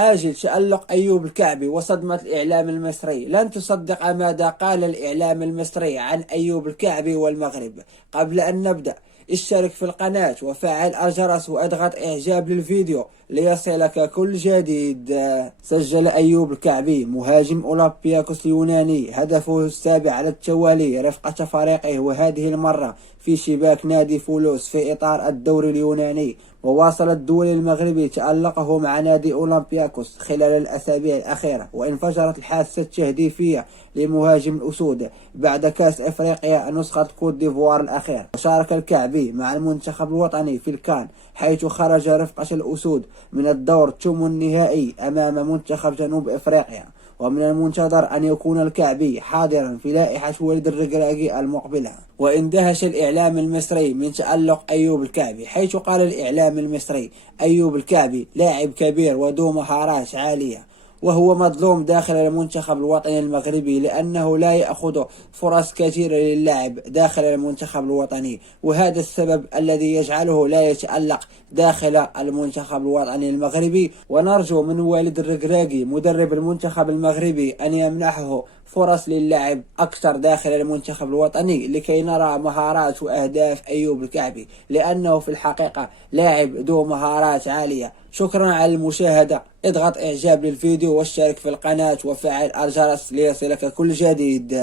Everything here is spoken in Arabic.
عاجل تألق أيوب الكعبي وصدمة الإعلام المصري. لن تصدق ماذا قال الإعلام المصري عن أيوب الكعبي والمغرب. قبل أن نبدأ اشترك في القناة وفعل الجرس واضغط إعجاب للفيديو ليصلك كل جديد. سجل أيوب الكعبي مهاجم أولمبياكوس اليوناني هدفه السابع على التوالي رفقة فريقه، وهذه المرة في شباك نادي فولوس في إطار الدوري اليوناني. وواصل الدولي المغربي تألقه مع نادي أولمبياكوس خلال الأسابيع الأخيرة، وانفجرت الحادثة التهديفية لمهاجم الأسود بعد كأس إفريقيا نسخة كوت ديفوار الأخير. وشارك الكعبي مع المنتخب الوطني في الكان، حيث خرج رفقة الأسود من الدور الثمن النهائي أمام منتخب جنوب إفريقيا. ومن المنتظر أن يكون الكعبي حاضرا في لائحة وليد الركراكي المقبلة. واندهش الإعلام المصري من تألق أيوب الكعبي، حيث قال الإعلام المصري: أيوب الكعبي لاعب كبير وذو مهارات عالية، وهو مظلوم داخل المنتخب الوطني المغربي لأنه لا يأخذ فرص كثيرة للعب داخل المنتخب الوطني، وهذا السبب الذي يجعله لا يتألق داخل المنتخب الوطني المغربي. ونرجو من وليد الركراكي مدرب المنتخب المغربي أن يمنحه فرص للعب أكثر داخل المنتخب الوطني لكي نرى مهارات وأهداف أيوب الكعبي، لأنه في الحقيقة لاعب ذو مهارات عالية. شكرا على المشاهدة، اضغط إعجاب للفيديو واشترك في القناة وفعل الجرس ليصلك كل جديد.